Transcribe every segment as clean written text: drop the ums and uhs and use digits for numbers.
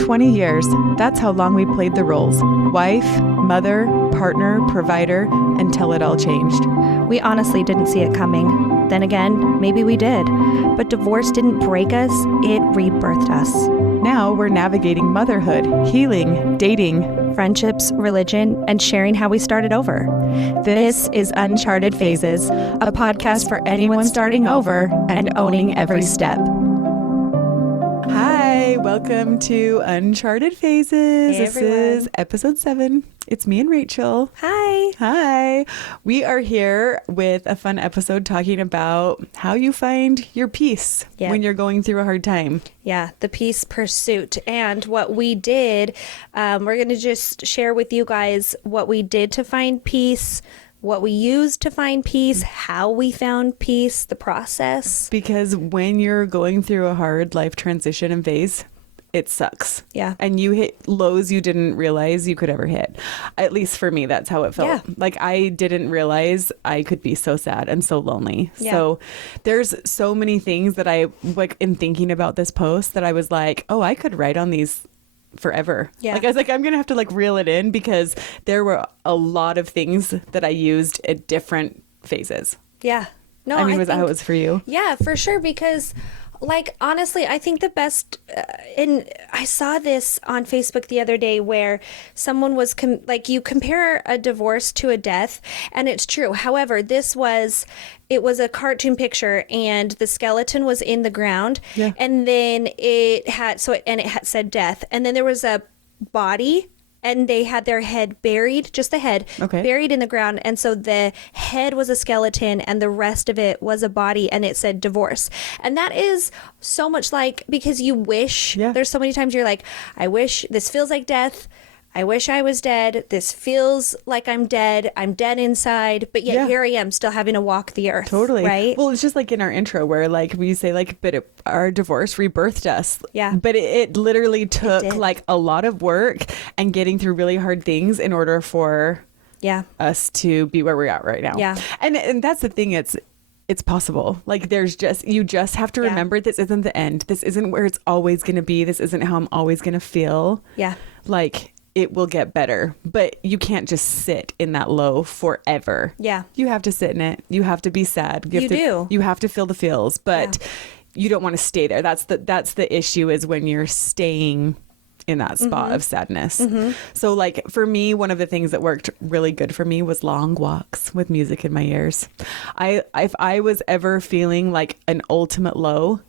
20 years, that's how long we played the roles. Wife, mother, partner, provider, until it all changed. We honestly didn't see it coming. Then again, maybe we did. But divorce didn't break us, it rebirthed us. Now we're navigating motherhood, healing, dating, friendships, religion, and sharing how we started over. This is Uncharted Phases, a podcast for anyone starting over and owning every step. Hi, welcome to Uncharted Phases. Hey, this everyone. is episode 7. It's me and Rachel. Hi. Hi. We are here with a fun episode talking about how you find your peace when you're going through a hard time. Yeah, the peace pursuit. And what we did, we're going to just share with you guys what we did to find peace, what we used to find peace, how we found peace, the process. Because when you're going through a hard life transition and phase, it sucks. Yeah. And you hit lows you didn't realize you could ever hit. At least for me, that's how it felt. Yeah. Like I didn't realize I could be so sad and so lonely. Yeah. So there's so many things that I, like in thinking about this post, that I was like, oh, I could write on these forever. Yeah. Like I was like, I'm gonna have to like reel it in, because there were a lot of things that I used at different phases. Yeah. No, I mean, was that how it was for you? Yeah, for sure. Because, like, honestly, I think the best, and I saw this on Facebook the other day where someone was, you compare a divorce to a death, and it's true. However, it was a cartoon picture, and the skeleton was in the ground, and then it had said death, and then there was a body, and they had their head buried, just the head, buried in the ground. And so the head was a skeleton and the rest of it was a body, and it said divorce. And that is so much like, because you wish, there's so many times you're like, I wish this feels like death. I wish I was dead. This feels like I'm dead. I'm dead inside. But yet here I am still having to walk the earth. Totally. Right? Well, it's just like in our intro where like we say like, our divorce rebirthed us. Yeah. But it literally took like a lot of work and getting through really hard things in order for us to be where we're at right now. Yeah. And that's the thing. It's possible. Like you just have to remember this isn't the end. This isn't where it's always going to be. This isn't how I'm always going to feel. Yeah. Like, it will get better, but you can't just sit in that low forever. Yeah. You have to sit in it. You have to be sad. You have to feel the feels, but you don't want to stay there. That's the issue, is when you're staying in that spot of sadness. So like for me, one of the things that worked really good for me was long walks with music in my ears. If I was ever feeling like an ultimate low,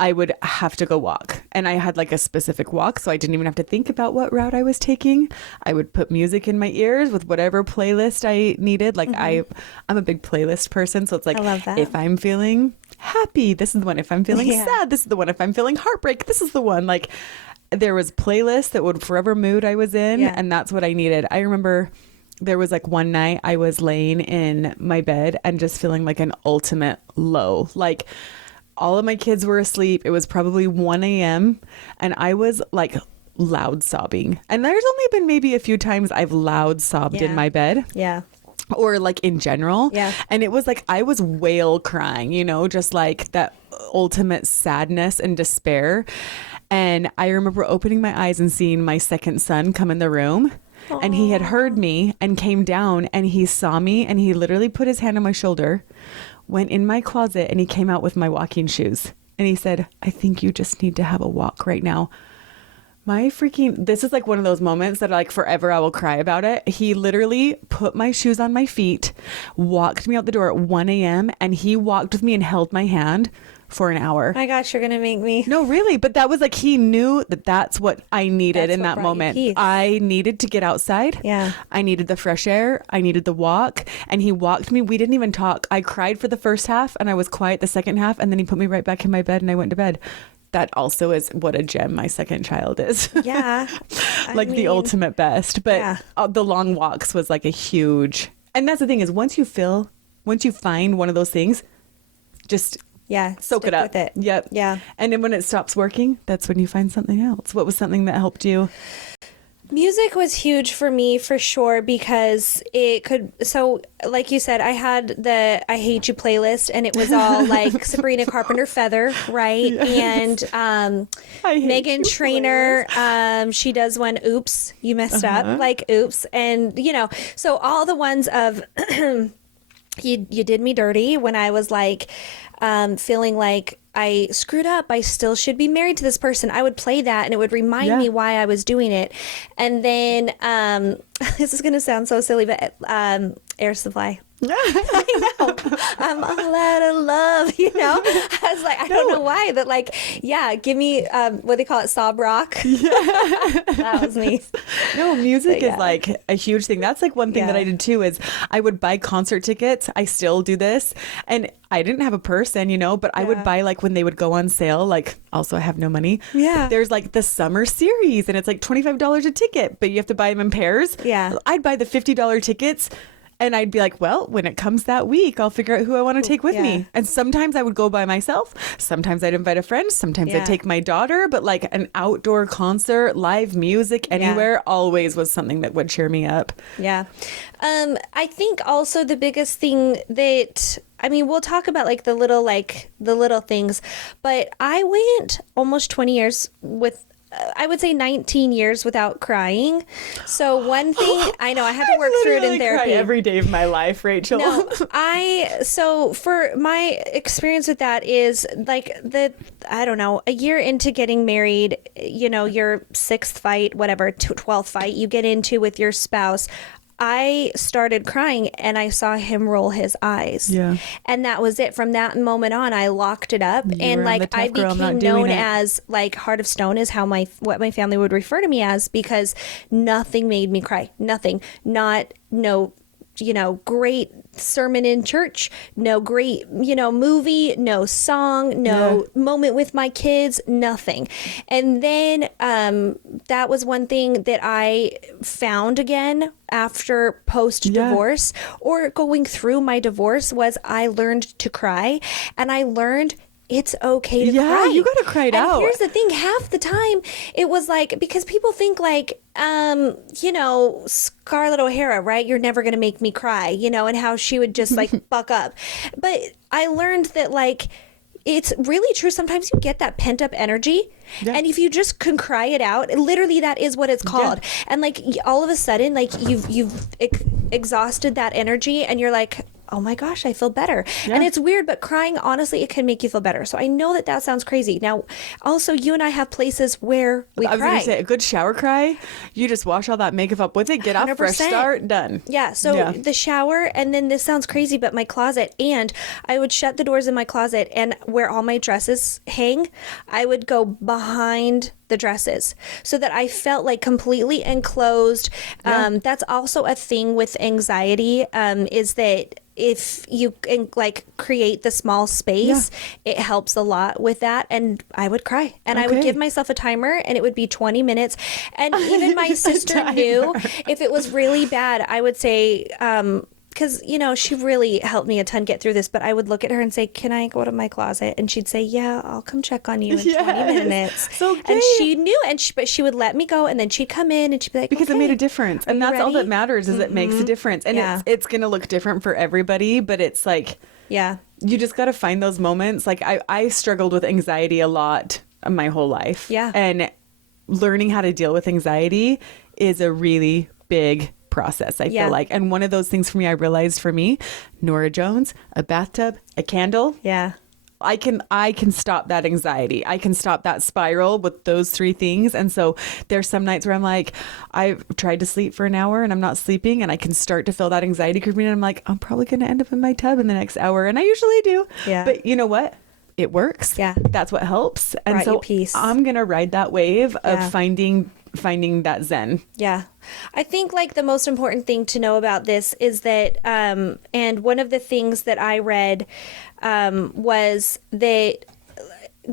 I would have to go walk. And I had like a specific walk, so I didn't even have to think about what route I was taking. I would put music in my ears with whatever playlist I needed. Like I'm a big playlist person, so it's like, I love that. If I'm feeling happy, this is the one. If I'm feeling sad, this is the one. If I'm feeling heartbreak, this is the one. Like there was playlists that would forever mood I was in, and that's what I needed. I remember there was like one night I was laying in my bed and just feeling like an ultimate low. Like all of my kids were asleep. It was probably 1 a.m. and I was like loud sobbing. And there's only been maybe a few times I've loud sobbed in my bed. Yeah. Or like in general. Yeah. And it was like I was whale crying, just like that ultimate sadness and despair. And I remember opening my eyes and seeing my second son come in the room. Aww. And he had heard me and came down, and he saw me, and he literally put his hand on my shoulder, went in my closet, and he came out with my walking shoes. And he said, I think you just need to have a walk right now. This is like one of those moments that like forever I will cry about it. He literally put my shoes on my feet, walked me out the door at 1 a.m. and he walked with me and held my hand for an hour. My gosh, you're going to make me. No, really. But that was like, he knew that that's what I needed in that moment. I needed to get outside. Yeah. I needed the fresh air. I needed the walk. And he walked me. We didn't even talk. I cried for the first half and I was quiet the second half. And then he put me right back in my bed and I went to bed. That also is what a gem my second child is. Yeah. Like the ultimate best. But the long walks was like a huge. And that's the thing, is once you find one of those things, just soak it up. With it. Yep. Yeah. And then when it stops working, that's when you find something else. What was something that helped you? Music was huge for me for sure because it could, so like you said, I had the I Hate You playlist and it was all like Sabrina Carpenter Feather, right? Yes. And I Hate Megan You Trainor, she does one, Oops, You Messed Up, like Oops. And, so all the ones of you did me dirty when I was like feeling like I screwed up. I still should be married to this person. I would play that and it would remind me why I was doing it. And then this is going to sound so silly, but Air Supply. I know. I'm all out of love, I was like, I don't know why, but like, give me what they call it, sob rock. That was me. No, music is like a huge thing. That's like one thing that I did too, is I would buy concert tickets. I still do this. And I didn't have a person, but I would buy like when they would go on sale, like also I have no money. Yeah. There's like the summer series and it's like $25 a ticket, but you have to buy them in pairs. Yeah. I'd buy the $50 tickets. And I'd be like, well, when it comes that week, I'll figure out who I want to take with me. And sometimes I would go by myself. Sometimes I'd invite a friend. Sometimes I'd take my daughter. But like an outdoor concert, live music anywhere always was something that would cheer me up. Yeah. I think also the biggest thing that, we'll talk about like the little things, but I went almost 20 years with, I would say 19 years without crying. So one thing, I know I had to work through it in therapy. Cry every day of my life, Rachel. No, so for my experience with that is like a year into getting married, your sixth fight, whatever, 12th fight you get into with your spouse, I started crying and I saw him roll his eyes. Yeah. And that was it. From that moment on, I locked it up. And like I became known as like Heart of Stone is what my family would refer to me as, because nothing made me cry. Nothing. No great sermon in church, no great, movie, no song, no moment with my kids, nothing. And then that was one thing that I found again after post-divorce or going through my divorce was I learned to cry, and I learned it's okay to cry. You gotta cry it out. Here's the thing, half the time it was like, because people think like, Scarlett O'Hara, right? You're never gonna make me cry, and how she would just like buck up. But I learned that like, it's really true. Sometimes you get that pent up energy, and if you just can cry it out, literally that is what it's called. And like all of a sudden, like you've exhausted that energy, and you're like, oh my gosh, I feel better. And it's weird, but crying, honestly, it can make you feel better. So I know that sounds crazy. Now, also, you and I have places where we cry. I was going to say, a good shower cry, you just wash all that makeup up with it, get 100%. Off, fresh start, done. Yeah, so the shower, and then this sounds crazy, but my closet, and I would shut the doors in my closet, and where all my dresses hang, I would go behind the dresses so that I felt like completely enclosed. That's also a thing with anxiety, is that if you like create the small space, it helps a lot with that. And I would cry, and I would give myself a timer, and it would be 20 minutes. And even my sister knew if it was really bad, I would say, because, she really helped me a ton get through this, but I would look at her and say, can I go to my closet? And she'd say, yeah, I'll come check on you in 20 minutes. So and she knew, but she would let me go, and then she'd come in and she'd be like, because it made a difference. And that's all that matters, is it makes a difference. And it's going to look different for everybody, but it's like, you just got to find those moments. Like I struggled with anxiety a lot my whole life. Yeah. And learning how to deal with anxiety is a really big process, I feel like. And one of those things for me, I realized for me, Nora Jones, a bathtub, a candle. Yeah. I can stop that anxiety. I can stop that spiral with those three things. And so there's some nights where I'm like, I've tried to sleep for an hour and I'm not sleeping, and I can start to feel that anxiety creeping in. I'm like, I'm probably going to end up in my tub in the next hour. And I usually do. Yeah. But you know what? It works. Yeah. That's what helps. And brought so peace. I'm going to ride that wave of finding that zen. Yeah. I think like the most important thing to know about this is that, and one of the things that I read was that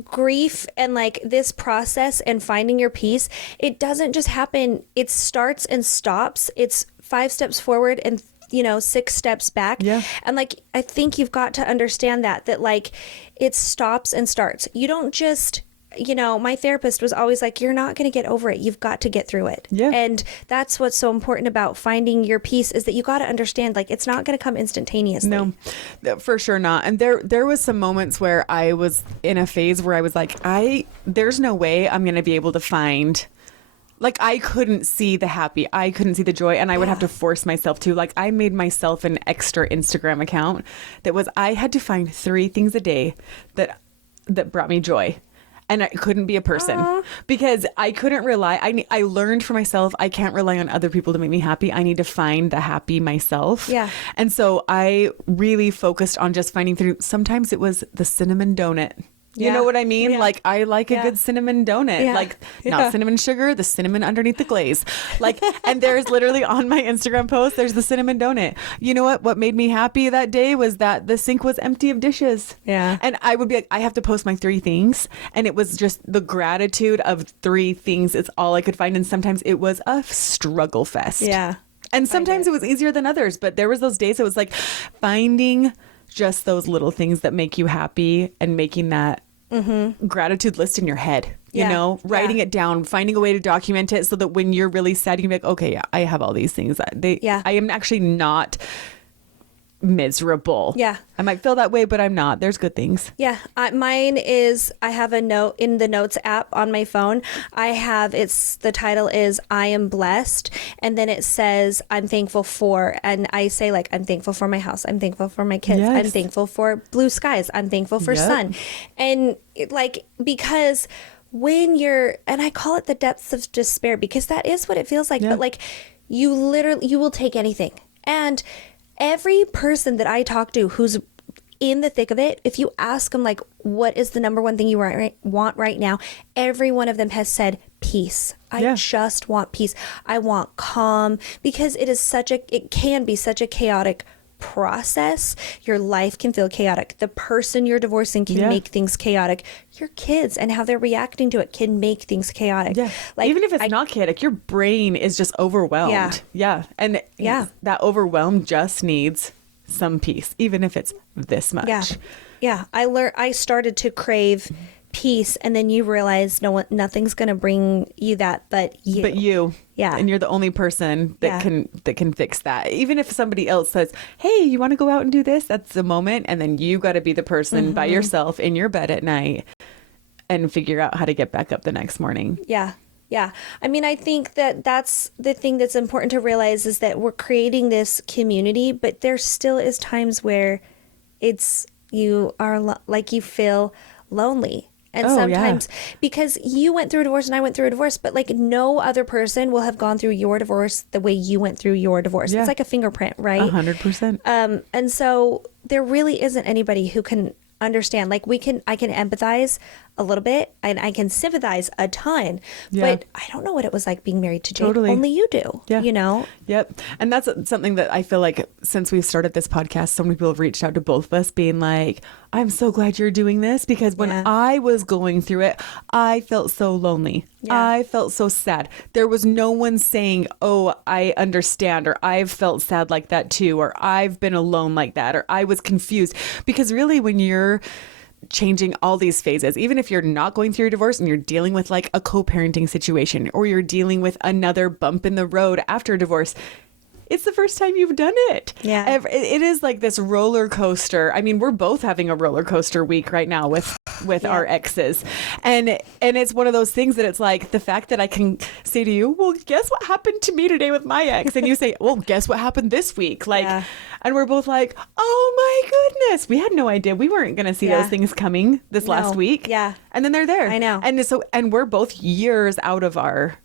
grief and like this process and finding your peace, it doesn't just happen. It starts and stops. It's 5 steps forward and 6 steps back. Yeah. And like, I think you've got to understand that like it stops and starts. You don't just my therapist was always like, you're not going to get over it. You've got to get through it. Yeah. And that's what's so important about finding your peace, is that you got to understand, like, it's not going to come instantaneously. No, for sure not. And there was some moments where I was in a phase where I was like, there's no way I'm going to be able to find, like, I couldn't see the happy, I couldn't see the joy, and I would have to force myself to. Like, I made myself an extra Instagram account that was, I had to find 3 things a day that brought me joy. And I couldn't be a person because I couldn't rely. I learned for myself, I can't rely on other people to make me happy. I need to find the happy myself. Yeah. And so I really focused on just finding through. Sometimes it was the cinnamon donut. You know what I mean? Yeah. Like, I like a good cinnamon donut, Yeah. like not cinnamon sugar, the cinnamon underneath the glaze. Like, and there's literally on my Instagram post, there's the cinnamon donut. You know what made me happy that day was that the sink was empty of dishes. Yeah. And I would be like, I have to post my 3 things. And it was just the gratitude of 3 things. It's all I could find. And sometimes it was a struggle fest. Yeah. And sometimes it was easier than others, but there was those days it was like finding just those little things that make you happy and making that gratitude list in your head, writing it down, finding a way to document it so that when you're really sad, you can be like, okay, yeah, I have all these things. I am actually not miserable. Yeah. I might feel that way, but I'm not. There's good things. Yeah. Mine is, I have a note in the notes app on my phone. The title is I am blessed. And then it says I'm thankful for, and I say, like, I'm thankful for my house. I'm thankful for my kids. Yes. I'm thankful for blue skies. I'm thankful for sun. And because when and I call it the depths of despair, because that is what it feels like. But like, you will take anything. And every person that I talk to who's in the thick of it, if you ask them, like, what is the number one thing you want right now, every one of them has said peace. I just want peace. I want calm, because it can be such a chaotic process. Your life can feel chaotic. The person you're divorcing can make things chaotic. Your kids and how they're reacting to it can make things chaotic. Yeah. Like, even if it's not chaotic, your brain is just overwhelmed. Yeah. Yeah. And that overwhelm just needs some peace, even if it's this much. Yeah. Yeah. I started to crave peace, and then you realize nothing's going to bring you that but you. Yeah. And you're the only person that can fix that. Even if somebody else says, hey, you want to go out and do this? That's the moment. And then you got to be the person by yourself in your bed at night and figure out how to get back up the next morning. Yeah. Yeah. I mean, I think that's the thing that's important to realize, is that we're creating this community, but there still is times where you feel lonely. And sometimes because you went through a divorce and I went through a divorce, but like, no other person will have gone through your divorce the way you went through your divorce. It's like a fingerprint, right? 100%. And so there really isn't anybody who can understand. Like, I can empathize a little bit, and I can sympathize a ton, but I don't know what it was like being married to Jake. Totally. Only you do, you know? Yep. And that's something that I feel like since we've started this podcast, so many people have reached out to both of us being like, I'm so glad you're doing this, because when I was going through it, I felt so lonely. Yeah. I felt so sad. There was no one saying, oh, I understand, or I've felt sad like that too, or I've been alone like that, or I was confused. Because really, when you're changing all these phases, even if you're not going through a divorce and you're dealing with like a co-parenting situation, or you're dealing with another bump in the road after a divorce, it's the first time you've done it. Yeah. It is like this roller coaster. I mean, we're both having a roller coaster week right now with our exes. And it's one of those things that it's like, the fact that I can say to you, well, guess what happened to me today with my ex? And you say, well, guess what happened this week? Like, and we're both like, oh my goodness, we had no idea. We weren't going to see those things coming this last week. Yeah. And then they're there. I know. And we're both years out of our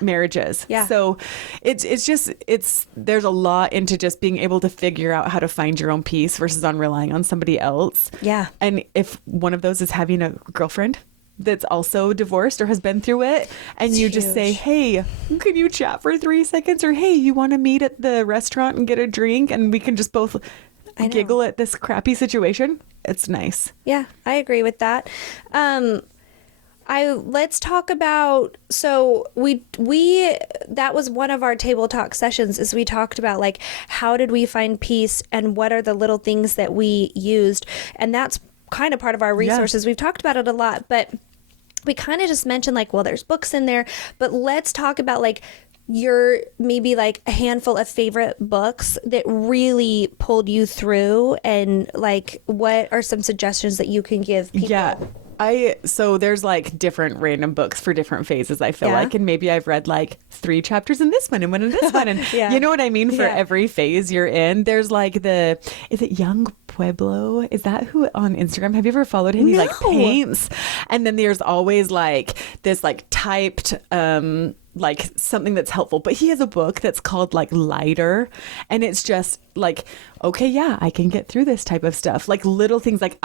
marriages. Yeah. So there's a lot into just being able to figure out how to find your own peace versus on relying on somebody else. Yeah. And if one of those is having a girlfriend that's also divorced or has been through it, and it's you just say, hey, can you chat for 3 seconds? Or, hey, you want to meet at the restaurant and get a drink and we can just both giggle at this crappy situation? It's nice. Yeah, I agree with that. Let's talk about, so we that was one of our table talk sessions, is we talked about like, how did we find peace and what are the little things that we used, and that's kind of part of our resources. We've talked about it a lot, but we kind of just mentioned like, well, there's books in there, but let's talk about like your maybe like a handful of favorite books that really pulled you through, and like what are some suggestions that you can give people? Yeah. So there's like different random books for different phases, I feel Yeah. like, and maybe I've read like 3 chapters in this one and 1 in this one, and Yeah. you know what I mean? For Yeah. every phase you're in, there's like is it Young Pueblo? Is that who on Instagram? Have you ever followed him? He like No. paints, and then there's always like this like typed like something that's helpful, but he has a book that's called like Lighter, and it's just like, okay, yeah, I can get through this type of stuff, like little things. Like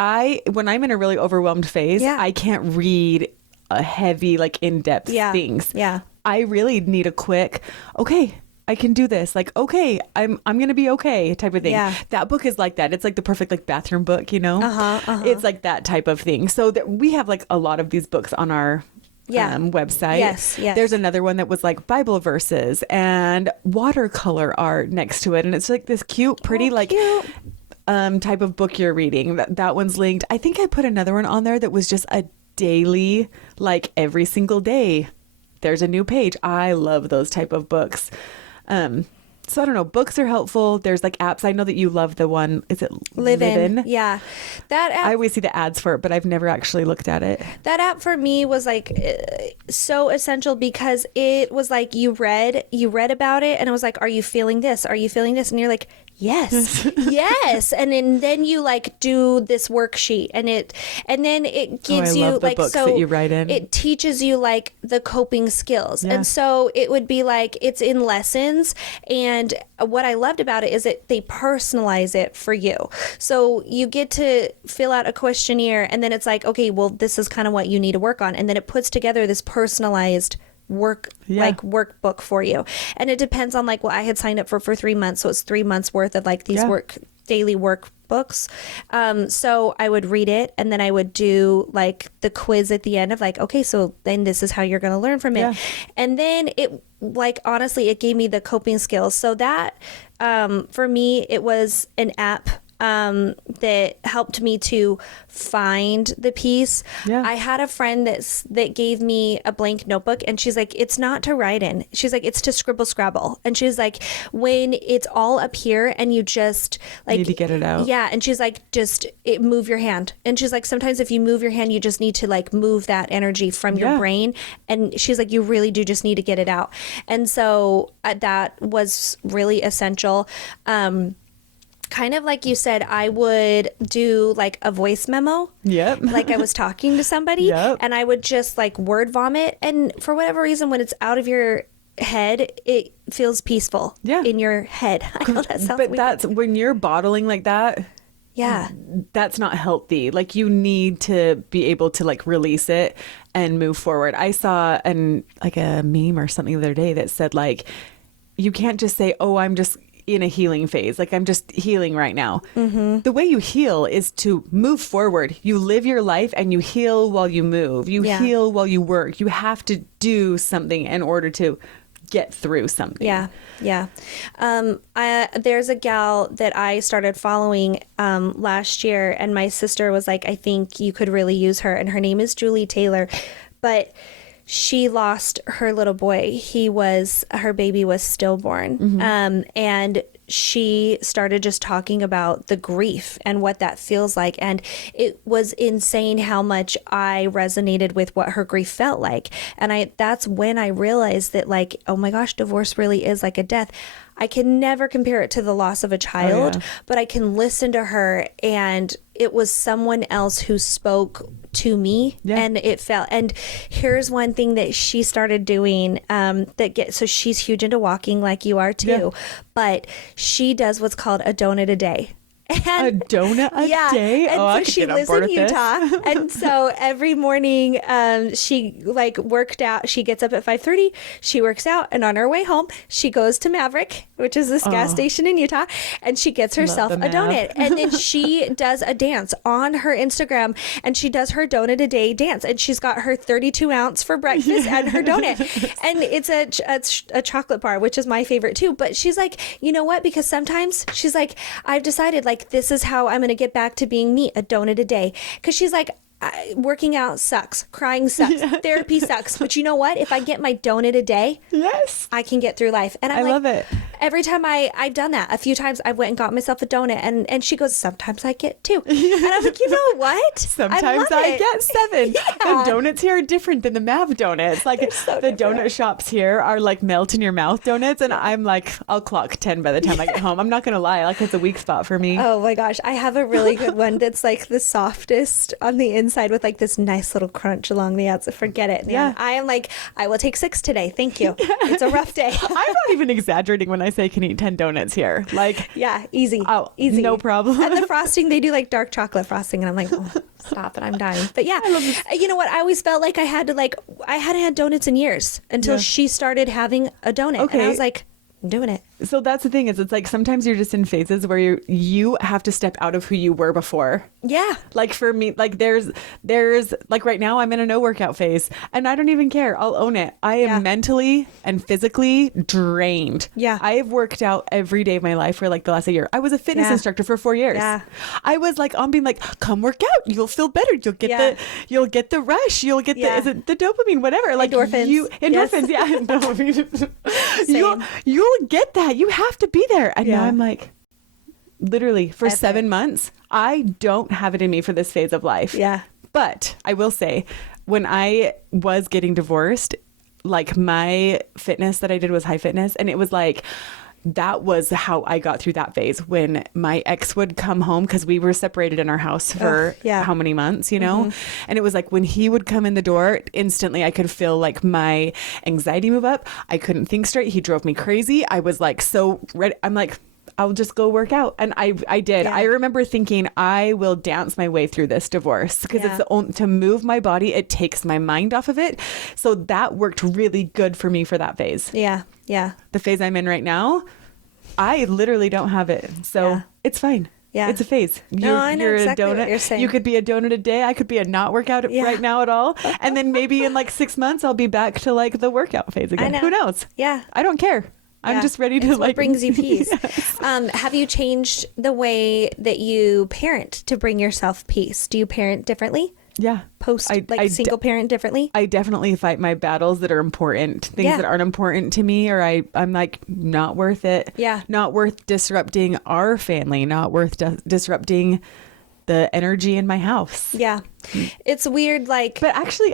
when I'm in a really overwhelmed phase, Yeah. I can't read a heavy like in-depth Yeah. things. Yeah. I really need a quick, okay, I can do this, like, okay, I'm gonna be okay type of thing. Yeah. That book is like that. It's like the perfect like bathroom book, you know. It's like that type of thing. So that we have like a lot of these books on our website. Yes. There's another one that was like Bible verses and watercolor art next to it, and it's like this cute, pretty Cute. type of book you're reading. That one's linked. I think I put another one on there that was just a daily, like every single day there's a new page. I love those type of books. So I don't know, books are helpful. There's like apps. I know that you love the one, is it Livin'? Yeah. That app, I always see the ads for it, but I've never actually looked at it. that app for me was like so essential, because it was like you read about it, and it was like, are you feeling this? Are you feeling this? And you're like, yes, yes. And then you like do this worksheet, and then it gives I you love the like, books so that you write in. it teaches you like the coping skills. Yeah. And so it would be like, it's in lessons. And what I loved about it is that they personalize it for you. So you get to fill out a questionnaire, and then it's like, okay, well, this is kind of what you need to work on. And then it puts together this personalized workbook for you. And it depends on like what I had signed up for 3 months. So it's 3 months worth of like these daily workbooks. So I would read it, and then I would do like the quiz at the end of like, okay, so then this is how you're going to learn from it. Yeah. And then it, like, honestly, it gave me the coping skills. So that, for me, it was an app that helped me to find the peace. Yeah. I had a friend that gave me a blank notebook, and she's like, it's not to write in. She's like, it's to scribble scrabble. And she's like, when it's all up here and you just like Need to get it out. Yeah. And she's like, move your hand. And she's like, sometimes if you move your hand, you just need to like move that energy from your brain. And she's like, you really do just need to get it out. And so that was really essential. Kind of like you said, I would do like a voice memo. Yep. Like I was talking to somebody. Yep. And I would just like word vomit. And for whatever reason, when it's out of your head, it feels peaceful in your head. I know that sounds But weird. that's when you're bottling like that. Yeah. That's not healthy. Like you need to be able to like release it and move forward. I saw like a meme or something the other day that said like, you can't just say, oh, I'm just in a healing phase. Like I'm just healing right now. Mm-hmm. The way you heal is to move forward. You live your life and you heal while you move. You heal while you work. You have to do something in order to get through something. Yeah. Yeah. There's a gal that I started following last year, and my sister was like, I think you could really use her. And her name is Julie Taylor. But she lost her little boy. Her baby was stillborn. Mm-hmm. And she started just talking about the grief and what that feels like. And it was insane how much I resonated with what her grief felt like. And that's when I realized that like, oh my gosh, divorce really is like a death. I can never compare it to the loss of a child, but I can listen to her, and it was someone else who spoke to me, and it felt. And here's one thing that she started doing so she's huge into walking like you are too, but she does what's called a donut a day. And, a donut a day? And I so could she get on lives board in with Utah. this. And so every morning she like worked out. She gets up at 5:30. She works out. And on her way home, she goes to Maverick, which is this gas station in Utah. And she gets herself a donut. And then she does a dance on her Instagram. And she does her donut a day dance. And she's got her 32 ounce for breakfast and her donut. And it's a chocolate bar, which is my favorite too. But she's like, you know what? Because sometimes she's like, I've decided like, this is how I'm going to get back to being me, a donut a day. Because she's like, working out sucks, crying sucks, therapy sucks. But you know what? If I get my donut a day, yes, I can get through life. And I love it. Every time I've done that, a few times I went and got myself a donut, and she goes, sometimes I get 2. And I'm like, you know what? Sometimes I get 7. Yeah. The donuts here are different than the Mav donuts. Like so the different. donut shops here are like melt in your mouth donuts, and I'm like, I'll clock 10 by the time I get home. I'm not gonna lie, like it's a weak spot for me. Oh my gosh, I have a really good one that's like the softest on the inside with like this nice little crunch along the outside. Forget it. Man. Yeah. I am like, I will take 6 today. Thank you. It's a rough day. I'm not even exaggerating when I say I can eat 10 donuts here. Like, Yeah, easy. oh, Easy. no problem. And the frosting, they do like dark chocolate frosting, and I'm like, oh, stop it, I'm dying. But yeah, you know what? I always felt like I hadn't had donuts in years until she started having a donut. Okay. And I was like, I'm doing it. So that's the thing is, it's like sometimes you're just in phases where you have to step out of who you were before. Yeah. Like for me, like there's like right now I'm in a no workout phase and I don't even care. I'll own it. I am mentally and physically drained. Yeah. I have worked out every day of my life for like the last year. I was a fitness instructor for 4 years. Yeah. I was like on being like, come work out. You'll feel better. You'll get the rush. You'll get the, is it the dopamine, whatever. Like Endorphins. Endorphins. Yes. Yeah. Dopamine. Same. You'll get that. You have to be there. And now Yeah. I'm like, literally for 7 months, I don't have it in me for this phase of life. Yeah. But I will say, when I was getting divorced, like my fitness that I did was high fitness. And it was like, that was how I got through that phase when my ex would come home because we were separated in our house for how many months, you know? And it was like when he would come in the door, instantly I could feel like my anxiety move up. I couldn't think straight. He drove me crazy. I was like so ready. I'm like, I'll just go work out. And I did. Yeah. I remember thinking I will dance my way through this divorce because it's the only, to move my body, it takes my mind off of it. So that worked really good for me for that phase. Yeah. Yeah. The phase I'm in right now, I literally don't have it. So it's fine. Yeah. It's a phase. I know exactly a donut. what you're saying. You could be a donut a day. I could be a not workout right now at all. And then maybe in like 6 months, I'll be back to like the workout phase again. Who knows? Yeah. I don't care. I'm just ready to It's like. what brings you peace. Yes. Have you changed the way that you parent to bring yourself peace? Do you parent differently? Yeah. Single parent differently? I definitely fight my battles that are important. Things that aren't important to me, or I'm like, not worth it. Yeah. Not worth disrupting our family. Not worth disrupting the energy in my house. Yeah. It's weird, like... But actually,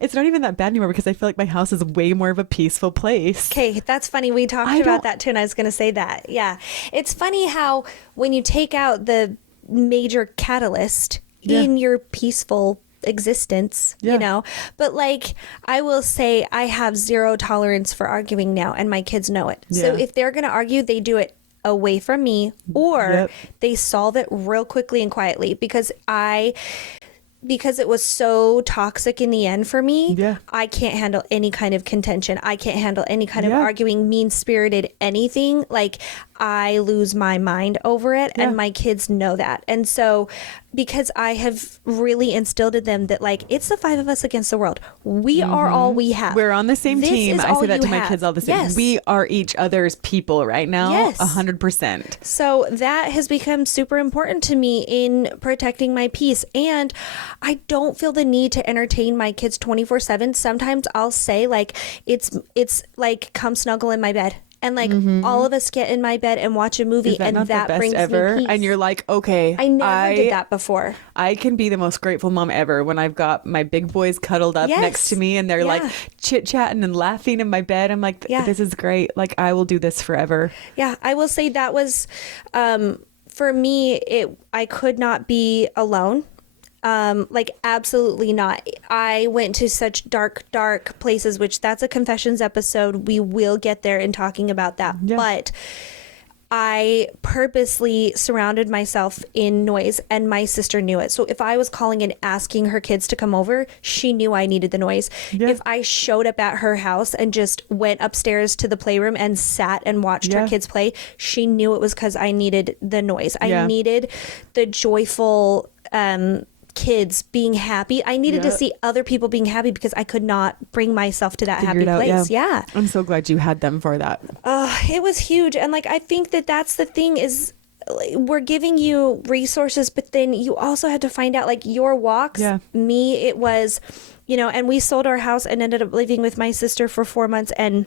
it's not even that bad anymore because I feel like my house is way more of a peaceful place. Okay, that's funny. We talked about that too, and I was going to say that. Yeah. It's funny how when you take out the major catalyst in your peaceful existence, you know, but like I will say I have zero tolerance for arguing now, and my kids know it. So if they're going to argue, they do it away from me, or they solve it real quickly and quietly because it was so toxic in the end for me. I can't handle any kind of contention. I can't handle any kind of arguing, mean-spirited anything. Like I lose my mind over it, and my kids know that. And so because I have really instilled in them that like it's the 5 of us against the world. We are all we have. We're on the same team. I say that to my kids all the time. Yes. We are each other's people right now. Yes. 100%. So that has become super important to me in protecting my peace. And I don't feel the need to entertain my kids 24/7. Sometimes I'll say like, it's like, come snuggle in my bed. And like all of us get in my bed and watch a movie, and that brings me peace. And you're like, okay, I never did that before. I can be the most grateful mom ever when I've got my big boys cuddled up next to me and they're like chit chatting and laughing in my bed. I'm like, this is great. Like I will do this forever. Yeah, I will say that was for me. I could not be alone. Like absolutely not. I went to such dark places, which that's a confessions episode. We will get there in talking about that. But I purposely surrounded myself in noise, and my sister knew it. So if I was calling and asking her kids to come over, she knew I needed the noise. If I showed up at her house and just went upstairs to the playroom and sat and watched her kids play, she knew it was because I needed the noise. I needed the joyful, kids being happy. I needed to see other people being happy because I could not bring myself to that happy place. I'm so glad you had them for that. It was huge. And like, I think that that's the thing is we're giving you resources, but then you also had to find out like your walks. Yeah. Me, it was, and we sold our house and ended up living with my sister for 4 months, and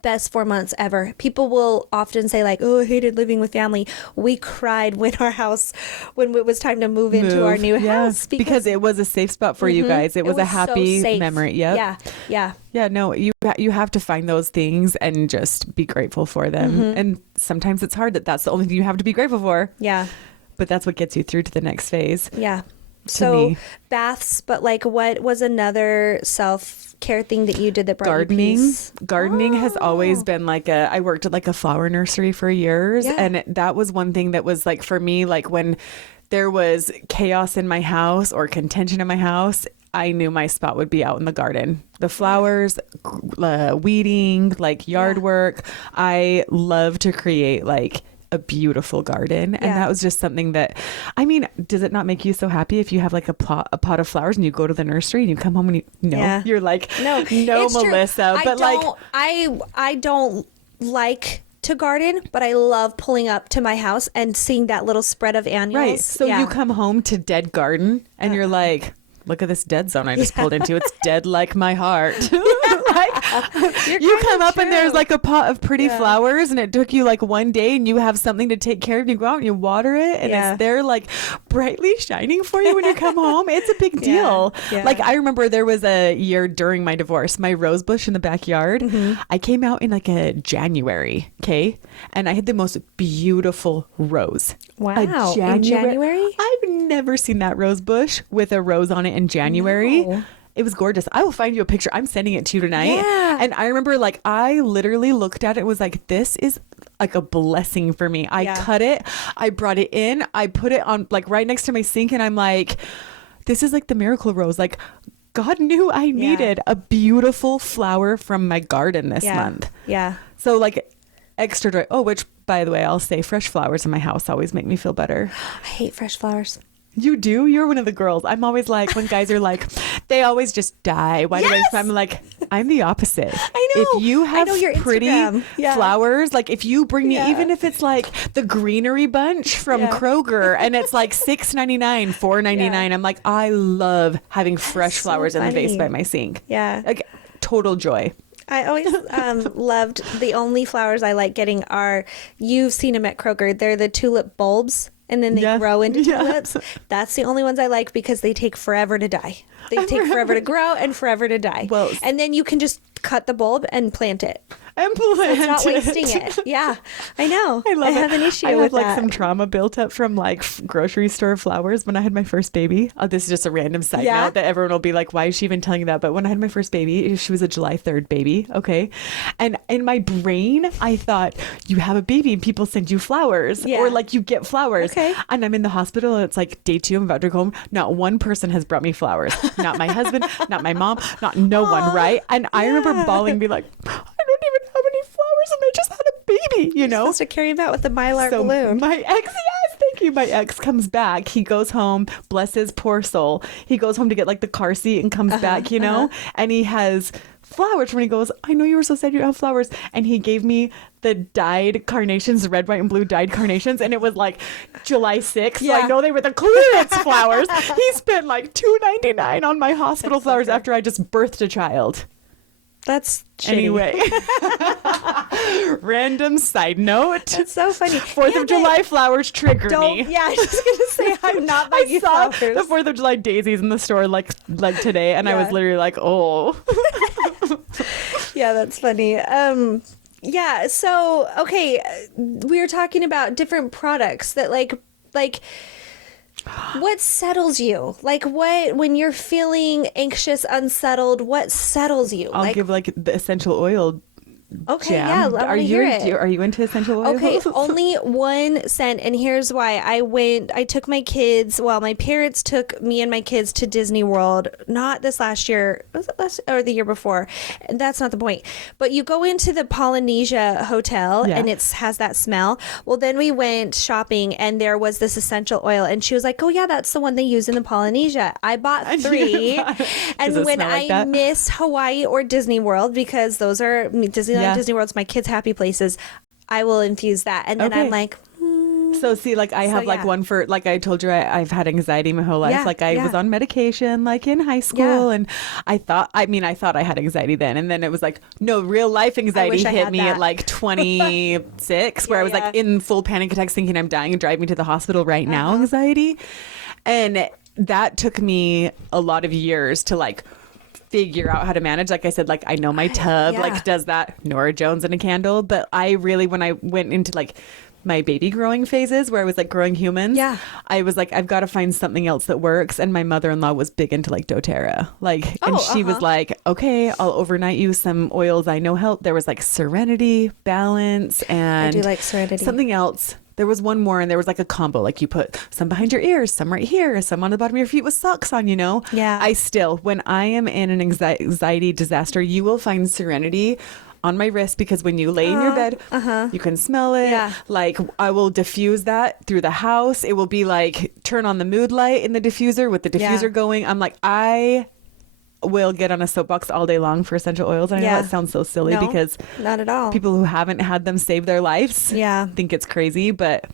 best 4 months ever. People will often say like, oh, I hated living with family. We cried when it was time to move into our new house because it was a safe spot for you guys. It was a happy memory. Yep. Yeah, no, you have to find those things and just be grateful for them. And sometimes it's hard that's the only thing you have to be grateful for. Yeah. But that's what gets you through to the next phase. Yeah. So baths, but like what was another self-care thing that you did that brought you peace? Gardening has always been like I worked at like a flower nursery for years. And that was one thing that was like for me, like when there was chaos in my house or contention in my house, I knew my spot would be out in the garden. The flowers, weeding, like yard work. I love to create like a beautiful garden. And that was just something that, I mean, does it not make you so happy if you have like a pot of flowers and you go to the nursery and you come home and you're like, no, Melissa, but I don't like to garden, but I love pulling up to my house and seeing that little spread of annuals. Right. So you come home to dead garden and you're like, look at this dead zone I just pulled into. It's dead like my heart. You come up and there's like a pot of pretty flowers and it took you like one day and you have something to take care of. You go out and you water it and it's there like brightly shining for you when you come home. It's a big deal. Like I remember there was a year during my divorce, my rose bush in the backyard. I came out in like a January. Okay. And I had the most beautiful rose. Wow. In January? I've never seen that rose bush with a rose on it in January. No. It was gorgeous. I will find you a picture. I'm sending it to you tonight. Yeah. And I remember like I literally looked at it and was like, this is like a blessing for me. I cut it. I brought it in. I put it on like right next to my sink and I'm like, this is like the miracle rose. Like God knew I needed a beautiful flower from my garden this month. Yeah. So like extra joy. Oh, which by the way, I'll say fresh flowers in my house always make me feel better. I hate fresh flowers. You do? You're one of the girls. I'm always like, when guys are like, they always just die. Why do they? I'm like, I'm the opposite. I know. If you have pretty flowers, like if you bring me, even if it's like the greenery bunch from Kroger and it's like $6.99, $4.99, I'm like, I love having fresh flowers in the vase by my sink. Yeah. Like total joy. I always loved the only flowers I like getting are, you've seen them at Kroger. They're the tulip bulbs. And then they grow into tulips. That's the only ones I like because they take forever to die. They take forever to grow and forever to die. Well, and then you can just cut the bulb and plant it. And plant so it's not wasting it. Yeah, I know. I have an issue with that. I had like some trauma built up from like grocery store flowers when I had my first baby. This is just a random side note that everyone will be like, why is she even telling you that? But when I had my first baby, she was a July 3rd baby. Okay. And in my brain, I thought you have a baby and people send you flowers or like you get flowers. Okay. And I'm in the hospital and it's like day 2, I'm about to go home. Not one person has brought me flowers. Not my husband, not my mom, not no one. Right. And I remember bawling and be like, I don't even have any flowers and I just had a baby, you know? You're supposed to carry him out with a Mylar balloon. My ex, thank you. My ex comes back. He goes home, bless his poor soul. He goes home to get like the car seat and comes back, you know? And he has flowers when he goes, I know you were so sad you don't have flowers. And he gave me the dyed carnations, the red, white, and blue dyed carnations. And it was like July 6th. So I know they were the clearance flowers. He spent like $2.99 on my hospital flowers after I just birthed a child. That's shitty. Anyway. Random side note. That's so funny. 4th of July flowers trigger me. Yeah, I was just going to say, I'm not buying you flowers. I saw the 4th of July daisies in the store like today, and I was literally like, oh. Yeah, that's funny. Yeah, so, okay, we were talking about different products that like what settles you? Like what, when you're feeling anxious, unsettled, what settles you? I'll give like the essential oil. Okay, jam. Yeah, are you into essential oil? Okay, only 1 cent, and here's why. I took my kids, my parents took me and my kids to Disney World, not this last year, was it last, or the year before? And that's not the point. But you go into the Polynesia Hotel, and it has that smell. Well, then we went shopping, and there was this essential oil, and she was like, oh yeah, that's the one they use in the Polynesia. I bought 3, and when I miss Hawaii or Disney World, because those are Disney World's my kids' happy places, I will infuse that. And then I'm like, So see, like I have like one for, like I told you, I've had anxiety my whole life. Yeah, like I was on medication like in high school, and I thought I had anxiety then, and then it was like, no, real life anxiety hit me at like 26, where I was like in full panic attacks thinking I'm dying and drive me to the hospital right now anxiety. And that took me a lot of years to like figure out how to manage. Like I said, like I know my tub like does that, Nora Jones and a candle, but I really, when I went into like my baby growing phases where I was like growing humans, I was like, I've got to find something else that works. And my mother-in-law was big into like doTERRA, like, and she was like, okay, I'll overnight you some oils I know help. There was like Serenity, Balance, and I do like Serenity. Something else. There was one more, and there was like a combo. Like you put some behind your ears, some right here, some on the bottom of your feet with socks on, you know? Yeah. I still, when I am in an anxiety disaster, you will find Serenity on my wrist, because when you lay in your bed, you can smell it. Yeah. Like I will diffuse that through the house. It will be like turn on the mood light in the diffuser with the diffuser going. I'm like, I will get on a soapbox all day long for essential oils. And I know that sounds so silly because not at all. People who haven't had them save their lives think it's crazy, but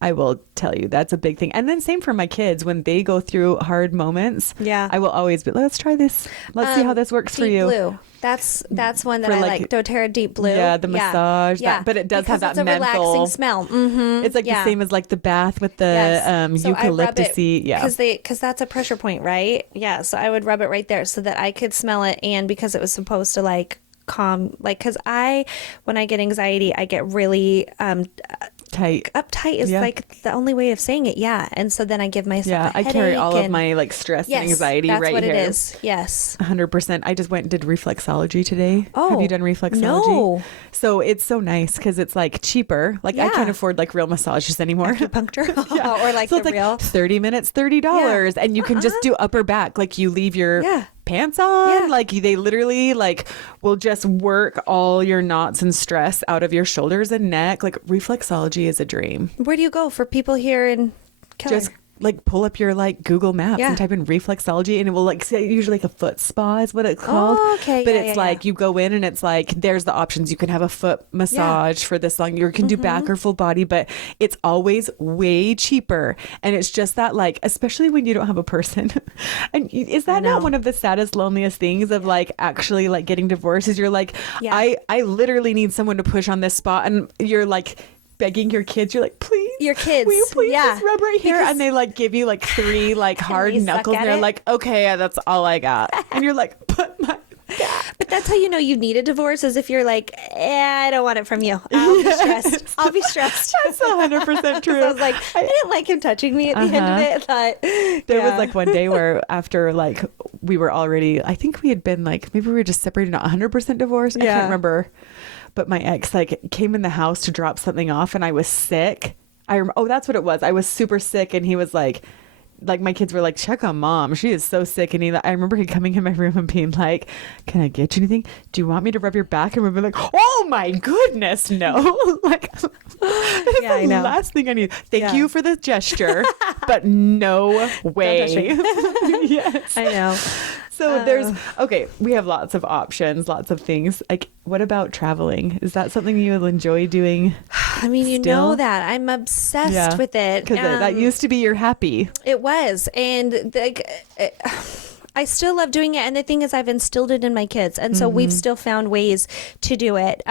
I will tell you that's a big thing. And then same for my kids when they go through hard moments. I will always be, let's try this. Let's see how this works for you. Blue. That's one that I like. doTERRA Deep Blue. Yeah, the massage. Yeah. But it does because have that it's a menthol. relaxing smell. Mm-hmm. It's like the same as like the bath with the eucalyptus-y. Because that's a pressure point, right? Yeah. So I would rub it right there so that I could smell it, and because it was supposed to like calm, like, because when I get anxiety, I get really uptight is like the only way of saying it. And so then I give myself a I carry all of and my like stress and anxiety right here. That's what it is. Yes, 100%. I just went and did reflexology today. Have you done reflexology? No. So it's so nice because it's like cheaper. Like I can't afford like real massages anymore. Acupuncture or like so the it's real like 30 minutes, $30, and you can just do upper back. Like you leave your pants on. Like they literally like will just work all your knots and stress out of your shoulders and neck. Like reflexology is a dream. Where do you go for people here in Keller? Just like pull up your like Google Maps and type in reflexology, and it will like say usually like a foot spa is what it's called. But it's like you go in and it's like there's the options. You can have a foot massage for this long. You can do back or full body, but it's always way cheaper. And it's just that like, especially when you don't have a person. And is that not one of the saddest, loneliest things of like actually like getting divorced? Is you're like, I literally need someone to push on this spot, and you're like begging your kids, you're like, please, your kids, will you please just rub right here? And they like give you like 3 like hard knuckles, and they're like, okay, that's all I got. And you're like, but that's how you know you need a divorce, is if you're like, I don't want it from you. I'll be stressed. I'll be stressed. That's 100% true. So I was like, I didn't like him touching me at the end of it. But there was like one day where after like we were already, I think we had been like, maybe we were just separated, not 100% divorced. I can't remember. But my ex like came in the house to drop something off, and I was sick. That's what it was. I was super sick, and he was like my kids were like, check on mom. She is so sick. And I remember him coming in my room and being like, can I get you anything? Do you want me to rub your back? And we'd be like, oh my goodness, no. Like, that is the last thing I need. Thank you for the gesture, but no way. Yes. I know. So we have lots of options, lots of things. Like, what about traveling? Is that something you'll enjoy doing? I mean, you know that I'm obsessed with it. Because that used to be your happy. It was. And I still love doing it. And the thing is, I've instilled it in my kids. And so we've still found ways to do it.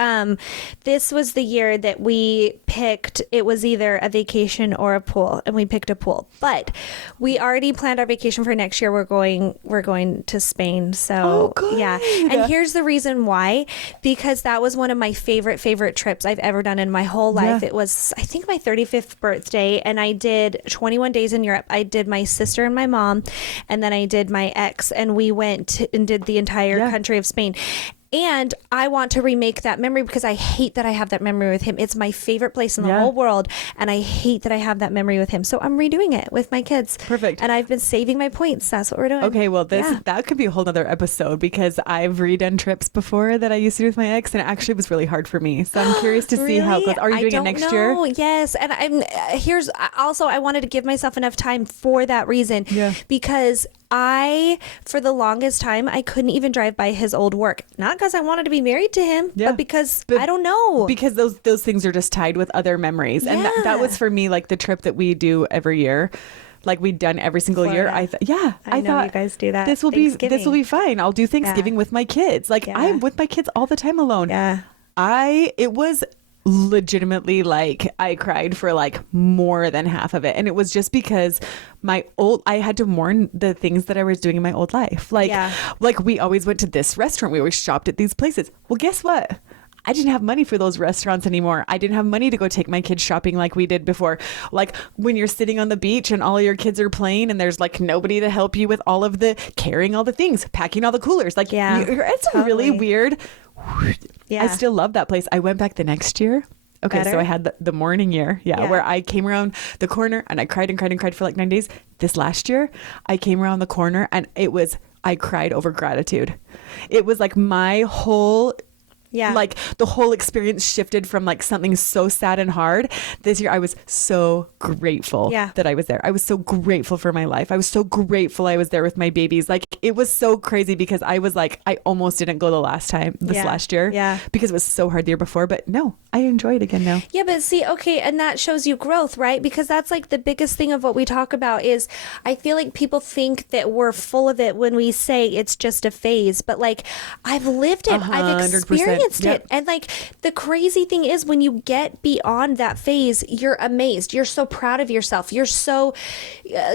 This was the year that we picked, it was either a vacation or a pool. And we picked a pool. But we already planned our vacation for next year. We're going to Spain. So yeah. And here's the reason why. Because that was one of my favorite trips I've ever done in my whole life. It was, I think, my 35th birthday. And I did 21 days in Europe. I did my sister and my mom. And then I did my ex. And we went and did the entire country of Spain. And I want to remake that memory because I hate that I have that memory with him. It's my favorite place in the whole world. And I hate that I have that memory with him. So I'm redoing it with my kids. Perfect. And I've been saving my points. That's what we're doing. Okay, well, that could be a whole nother episode because I've redone trips before that I used to do with my ex, and it actually was really hard for me. So I'm curious to see how it goes. Are you doing it next year? Yes. And I wanted to give myself enough time for that reason. Because for the longest time, I couldn't even drive by his old work. Not because I wanted to be married to him, but because I don't know. Because those things are just tied with other memories. And that was for me, like the trip that we do every year. Like we'd done every single year. I thought you guys do that. This will be fine. I'll do Thanksgiving with my kids. Like I'm with my kids all the time alone. Yeah. It was legitimately like I cried for like more than half of it, and it was just because I had to mourn the things that I was doing in my old life. Like we always went to this restaurant, we always shopped at these places. Well, guess what? I didn't have money for those restaurants anymore. I didn't have money to go take my kids shopping like we did before. Like when you're sitting on the beach and all your kids are playing and there's like nobody to help you with all of the carrying all the things, packing all the coolers. Like it's totally. Really weird. Yeah. I still love that place. I went back the next year. Okay, better? So I had the morning year, where I came around the corner and I cried and cried and cried for like 9 days. This last year, I came around the corner and I cried over gratitude. It was like my whole... like the whole experience shifted from like something so sad and hard. This year I was so grateful that I was there. I was so grateful for my life. I was so grateful I was there with my babies. Like it was so crazy because I was like, I almost didn't go this last year because it was so hard the year before, but no, I enjoy it again now. Yeah, but see, okay, and that shows you growth, right? Because that's like the biggest thing of what we talk about is I feel like people think that we're full of it when we say it's just a phase, but like I've lived it. 100%. I've experienced it. And like the crazy thing is when you get beyond that phase, you're amazed. You're so proud of yourself. You're so,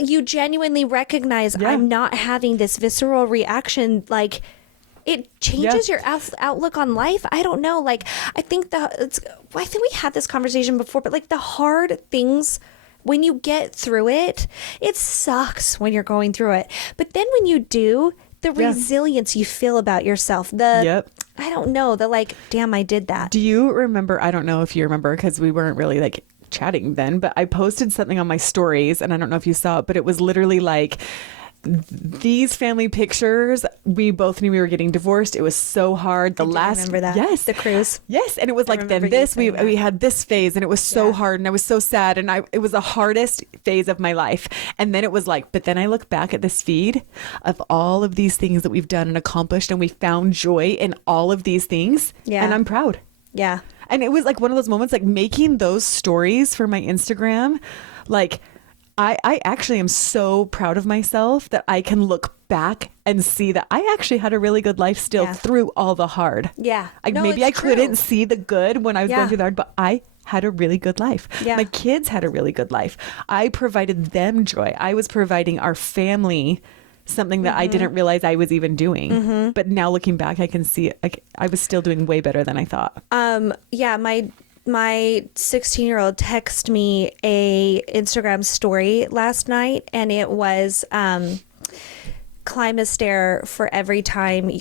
you genuinely recognize I'm not having this visceral reaction. Like it changes your outlook on life. I don't know. Like I think we had this conversation before, but like the hard things, when you get through it, it sucks when you're going through it. But then when you do, the resilience you feel about yourself, I don't know, like, damn, I did that. Do you remember, I don't know if you remember because we weren't really like chatting then, but I posted something on my stories and I don't know if you saw it, but it was literally like, these family pictures, we both knew we were getting divorced. It was so hard. Remember that? Yes, the cruise. Yes, and it was like then this we had this phase, and it was so hard, and I was so sad, and it was the hardest phase of my life. And then it was like, but then I look back at this feed of all of these things that we've done and accomplished, and we found joy in all of these things, and I'm proud. Yeah, and it was like one of those moments, like making those stories for my Instagram, like. I actually am so proud of myself that I can look back and see that I actually had a really good life still through all the hard. Yeah. Maybe I couldn't see the good when I was going through the hard, but I had a really good life. Yeah. My kids had a really good life. I provided them joy. I was providing our family something that I didn't realize I was even doing. But now looking back, I can see I was still doing way better than I thought. My 16-year-old texted me a Instagram story last night, and it was climb a stair for every time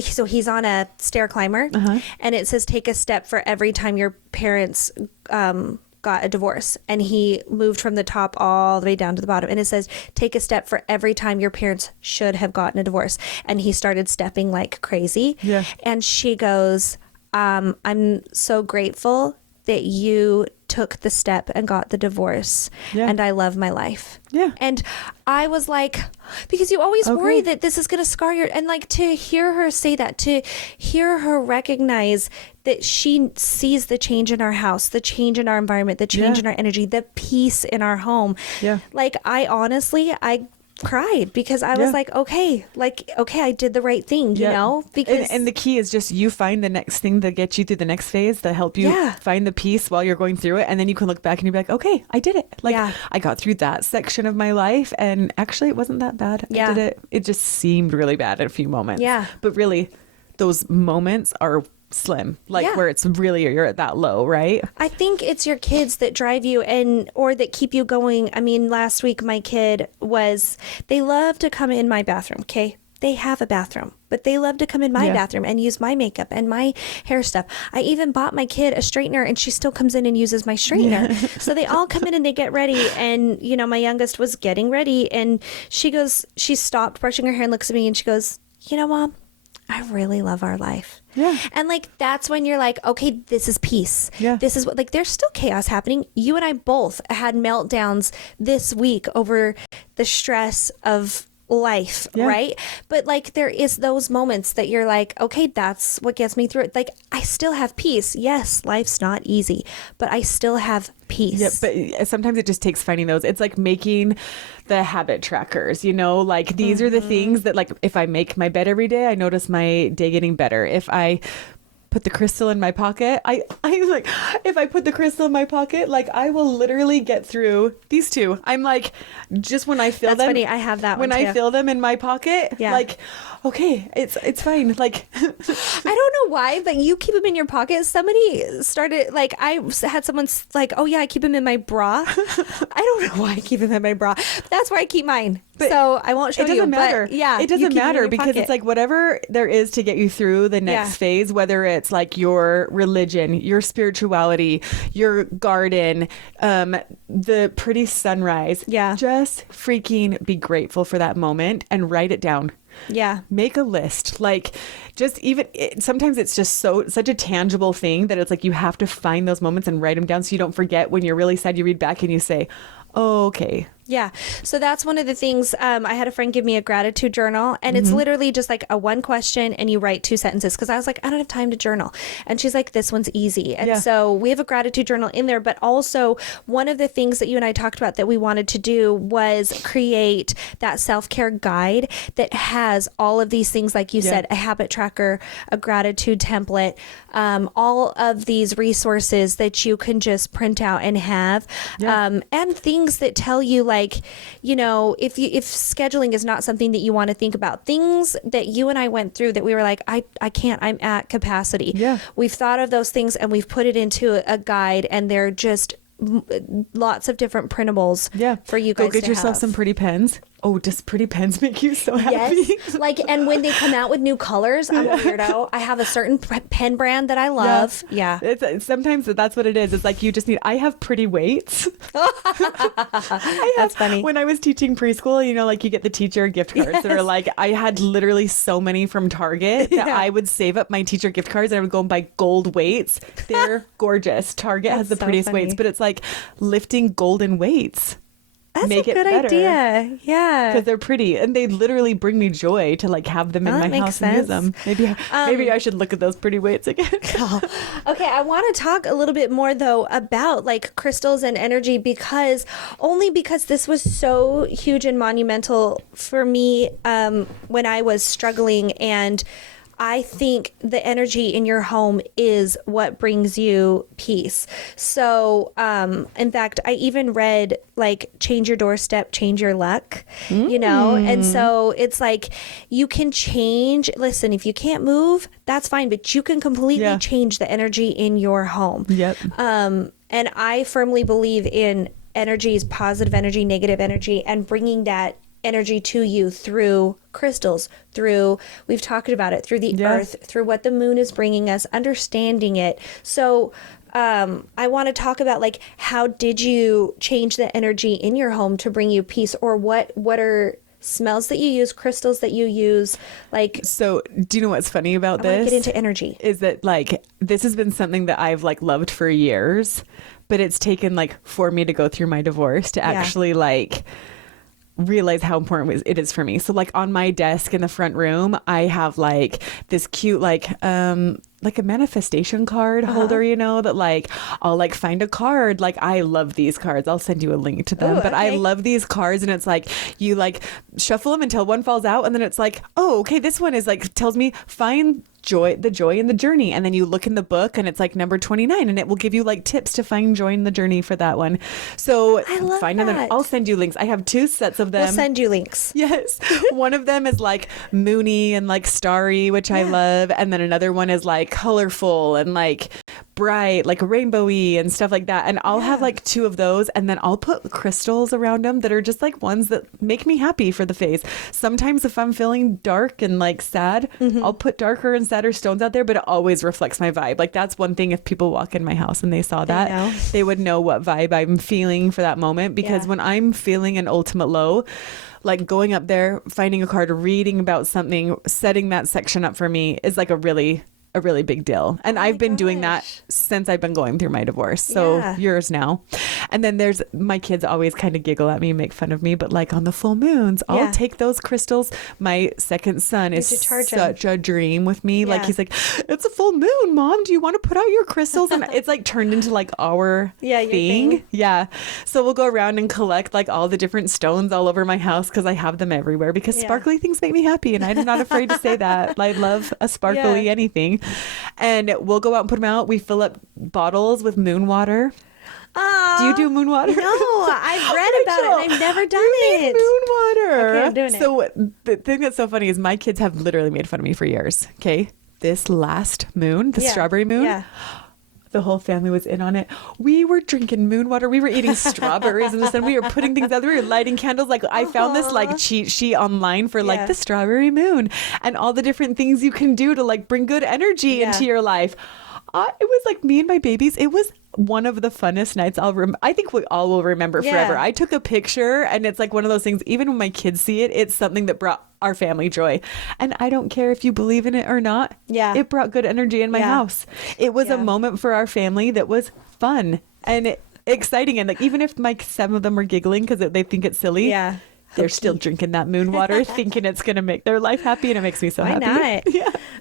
so he's on a stair climber, and it says take a step for every time your parents got a divorce, and he moved from the top all the way down to the bottom, and it says take a step for every time your parents should have gotten a divorce, and he started stepping like crazy. And she goes, I'm so grateful that you took the step and got the divorce, and I love my life. And I was like, because you always worry that this is going to scar your, and like to hear her say that, to hear her recognize that she sees the change in our house, the change in our environment, the change in our energy, the peace in our home. Like I cried because I was like, okay, I did the right thing, you know, because and the key is just you find the next thing that gets you through the next phase, that help you find the peace while you're going through it, and then you can look back and you'll be like, okay, I did it. Like I got through that section of my life, and actually it wasn't that bad. I did it. It just seemed really bad at a few moments. But really, those moments are slim, where it's really you're at that low, right? I think it's your kids that drive you or that keep you going. I mean, last week my kid they love to come in my bathroom. Okay, they have a bathroom, but they love to come in my bathroom and use my makeup and my hair stuff. I even bought my kid a straightener, and she still comes in and uses my straightener. So they all come in and they get ready, and you know, my youngest was getting ready, and she stopped brushing her hair and looks at me and she goes, you know, Mom, I really love our life. And like, that's when you're like, okay, this is peace. This is what, like, there's still chaos happening. You and I both had meltdowns this week over the stress of life, right? But like there is those moments that you're like, okay, that's what gets me through it. Like I still have peace. Yes, life's not easy, but I still have peace. Yeah, but sometimes it just takes finding those. It's like making the habit trackers, you know, like these are the things that like if I make my bed every day, I notice my day getting better. If I put the crystal in my pocket, I like if I put the crystal in my pocket, like I will literally get through these two. I'm like, just when I feel That's them, funny. I have that when one I too. feel them in my pocket, like okay, it's fine. Like I don't know why, but you keep them in your pocket. Somebody started like I had someone like, oh yeah, I keep them in my bra. I don't know why I keep them in my bra. That's where I keep mine. But so I won't show you. It doesn't matter. But yeah, it doesn't matter because it's like whatever there is to get you through the next phase, whether it's like your religion, your spirituality, your garden, the pretty sunrise. Yeah. Just freaking be grateful for that moment and write it down. Yeah. Make a list. Like just even sometimes it's just such a tangible thing that it's like you have to find those moments and write them down so you don't forget when you're really sad. You read back and you say, oh, okay. Yeah. So that's one of the things. I had a friend give me a gratitude journal, and it's literally just like a one question and you write 2 sentences. Cause I was like, I don't have time to journal. And she's like, this one's easy. And so we have a gratitude journal in there, but also one of the things that you and I talked about that we wanted to do was create that self-care guide that has all of these things, like you said, a habit tracker, a gratitude template, all of these resources that you can just print out and have, and things that tell you, like, you know, if scheduling is not something that you want to think about, things that you and I went through that we were like, I can't, I'm at capacity. Yeah. We've thought of those things and we've put it into a guide, and they're just lots of different printables for you guys. Go get yourself some pretty pens. Oh, does pretty pens make you so happy? Yes. Like, and when they come out with new colors, I'm a weirdo. I have a certain pen brand that I love. Yeah. Sometimes that's what it is. It's like you just need, I have pretty weights. That's funny. When I was teaching preschool, you know, like you get the teacher gift cards that are like, I had literally so many from Target that I would save up my teacher gift cards and I would go and buy gold weights. They're gorgeous. Target has the prettiest weights, but it's like lifting golden weights. That's make a good idea. Yeah. Because they're pretty and they literally bring me joy to like have them in my house and use them. Maybe I should look at those pretty weights again. Okay, I want to talk a little bit more though about like crystals and energy, because this was so huge and monumental for me when I was struggling, and I think the energy in your home is what brings you peace. So, in fact, I even read like change your doorstep, change your luck, you know? And so it's like you can change. Listen, if you can't move, that's fine, but you can completely change the energy in your home. Yep. And I firmly believe in energies, positive energy, negative energy, and bringing that energy to you through crystals, through, we've talked about it, through the earth, through what the moon is bringing us, understanding it. So I want to talk about like, how did you change the energy in your home to bring you peace, or what are smells that you use, crystals that you use? Like, so do you know what's funny about this? I want to get into energy. Is that like, this has been something that I've like loved for years, but it's taken like for me to go through my divorce to actually like realize how important it is for me. So like on my desk in the front room, I have like this cute like a manifestation card holder, you know, that like I'll like find a card. Like I love these cards. I'll send you a link to them. But I love these cards, and it's like you like shuffle them until one falls out, and then it's like, oh, okay, this one is like tells me find the joy in the journey, and then you look in the book and it's like number 29, and it will give you like tips to find joy in the journey for that one. So I love find them. I'll send you links. I have 2 sets of them. We'll send you links. Yes. One of them is like moony and like starry, which I love, and then another one is like colorful and like bright, like rainbowy and stuff like that. And I'll have like 2 of those, and then I'll put crystals around them that are just like ones that make me happy for the phase. Sometimes if I'm feeling dark and like sad, I'll put darker and sadder stones out there, but it always reflects my vibe. Like that's one thing, if people walk in my house and they saw that, they would know what vibe I'm feeling for that moment. Because when I'm feeling an ultimate low, like going up there, finding a card, reading about something, setting that section up for me is like a really a really big deal. And I've been doing that since I've been going through my divorce. So years now. And then there's my kids always kind of giggle at me, make fun of me, but like on the full moons, I'll take those crystals. My second son is such a dream with me. Like he's like, it's a full moon, Mom. Do you want to put out your crystals? And it's like turned into like our thing. Yeah. So we'll go around and collect like all the different stones all over my house because I have them everywhere because sparkly things make me happy. And I'm not afraid to say that. I love a sparkly anything. And we'll go out and put them out. We fill up bottles with moon water. Do you do moon water? No, I've read about it and I've never done it. Moon water. Okay, I'm doing it. So the thing that's so funny is my kids have literally made fun of me for years. Okay. This last moon, the strawberry moon, the whole family was in on it. We were drinking moon water. We were eating strawberries in the sun. We were putting things out. We were lighting candles. Like I found this like cheat sheet online for like the strawberry moon and all the different things you can do to like bring good energy into your life. It was like me and my babies. It was one of the funnest nights I think we all will remember forever. I took a picture and it's like one of those things, even when my kids see it, it's something that brought our family joy. And I don't care if you believe in it or not. Yeah. It brought good energy in my house. It was a moment for our family that was fun and exciting. And like, even if some of them were giggling because they think it's silly. Yeah. They're still drinking that moon water, thinking it's going to make their life happy, and it makes me so happy. Why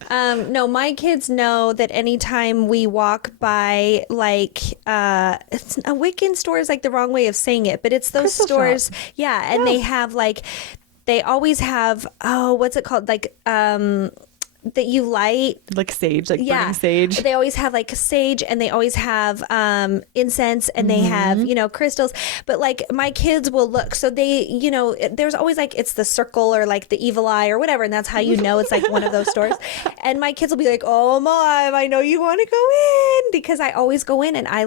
not? No, my kids know that anytime we walk by, like, it's a Wiccan store is like the wrong way of saying it, but it's those Crystal stores. Shop. Yeah, and they have like, they always have, what's it called? Like, that you light like sage, like burning sage. They always have like sage and they always have incense and they have, crystals. But like my kids will look, so they, there's always like it's the circle or like the evil eye or whatever, and that's how you know it's like one of those stores. And my kids will be like, "Oh, Mom, I know you want to go in," because I always go in and I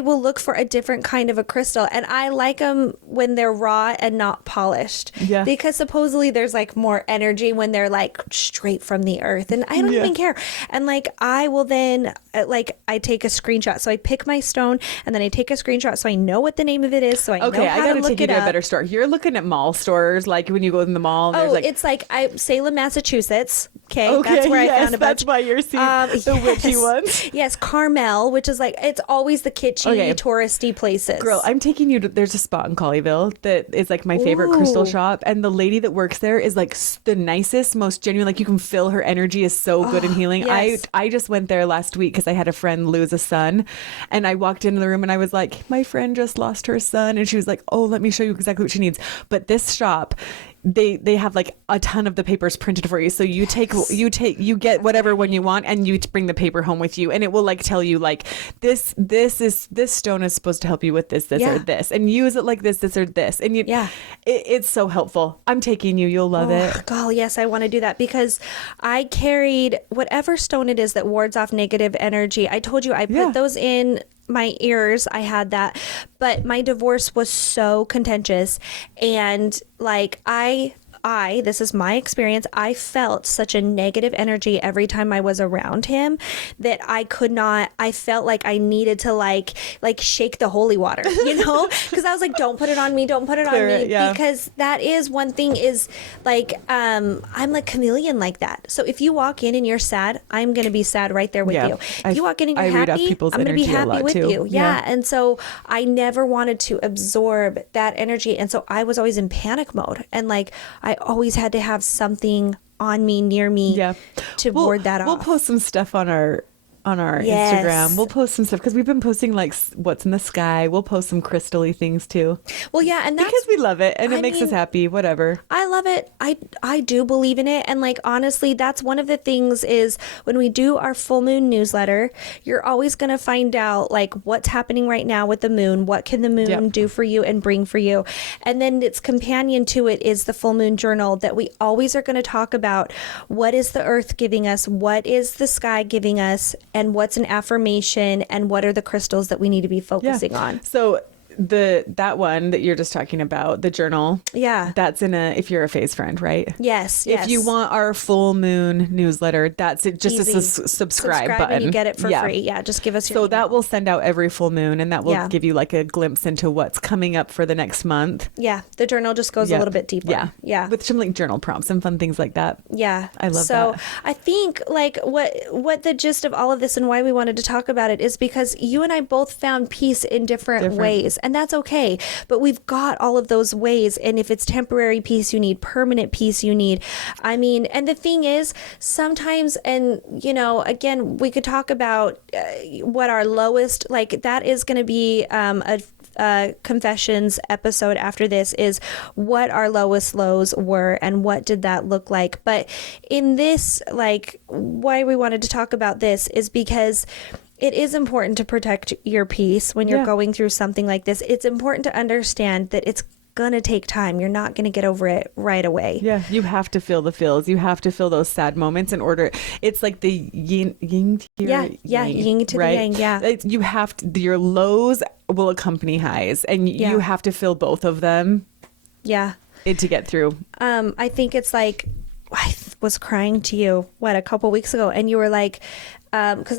will look for a different kind of a crystal, and I like them when they're raw and not polished. Yeah. Because supposedly there's like more energy when they're like straight from the earth, and I don't even care. And like I will then I take a screenshot, so I pick my stone and then I take a screenshot so I know what the name of it is. So I know how to look it up. Okay, I gotta take you to a better store. You're looking at mall stores, like when you go in the mall. And there's it's like Salem, Massachusetts. Okay, that's where I found a bunch. That's why you're seeing the witchy ones. Yes, Carmel, which is like it's always the kitschy, touristy places. Girl, I'm taking you to. There's a spot in Colleyville that is like my favorite crystal shop, and the lady that works there is like the nicest, most genuine. Like you can feel her energy is so good and healing. Yes. I just went there last week because I had a friend lose a son, and I walked into the room and I was like, my friend just lost her son, and she was like, oh, let me show you exactly what she needs. But this shop, they have like a ton of the papers printed for you, so you get whatever one you want and you bring the paper home with you, and it will like tell you like this stone is supposed to help you with this or this, and use it like this or this, and it's so helpful. I'm taking you'll love it. God, yes, I want to do that because I carried whatever stone it is that wards off negative energy. I told you I put those in my ears. I had that, but my divorce was so contentious, and like I this is my experience, I felt such a negative energy every time I was around him that I felt like I needed to like shake the holy water, because I was like, don't put it on me, because that is one thing is like I'm like chameleon like that. So if you walk in and you're sad, I'm gonna be sad right there with you. If you walk in and you're happy, I'm gonna be happy with you. And so I never wanted to absorb that energy, and so I was always in panic mode, and like I always had to have something on me, near me, to ward that off. We'll post some stuff on our Instagram. We'll post some stuff because we've been posting like what's in the sky. We'll post some crystal-y things too. Well, yeah, and that's because we love it and it makes us happy. Whatever. I love it. I do believe in it, and like honestly, that's one of the things is when we do our full moon newsletter, you're always going to find out like what's happening right now with the moon. What can the moon do for you and bring for you? And then its companion to it is the full moon journal that we always are going to talk about. What is the earth giving us? What is the sky giving us? And what's an affirmation, and what are the crystals that we need to be focusing on? So that one that you're just talking about, the journal. Yeah. That's if you're a phase friend, right? Yes. If you want our full moon newsletter, that's it. Just Easy. a subscribe button. And you get it for free. Yeah. Just give us your So email. that will send out every full moon, and that will give you like a glimpse into what's coming up for the next month. Yeah. The journal just goes a little bit deeper. Yeah. Yeah. With some like journal prompts and fun things like that. Yeah. I love so that. I think like what the gist of all of this and why we wanted to talk about it is because you and I both found peace in different ways, and that's okay. But we've got all of those ways, and if it's temporary peace you need, permanent peace you need. I mean, and the thing is, sometimes, and you know, again, we could talk about what our lowest, like that is going to be a confessions episode after this, is what our lowest lows were and what did that look like. But in this, like, why we wanted to talk about this is because it is important to protect your peace when you're going through something like this. It's important to understand that it's gonna take time. You're not gonna get over it right away. Yeah, you have to feel the feels. You have to feel those sad moments in order. It's like the yin to your yin to right? the yang. Yeah, you have to. Your lows will accompany highs, and you have to feel both of them. Yeah, to get through. I think it's like I was crying to you a couple weeks ago, and you were like, because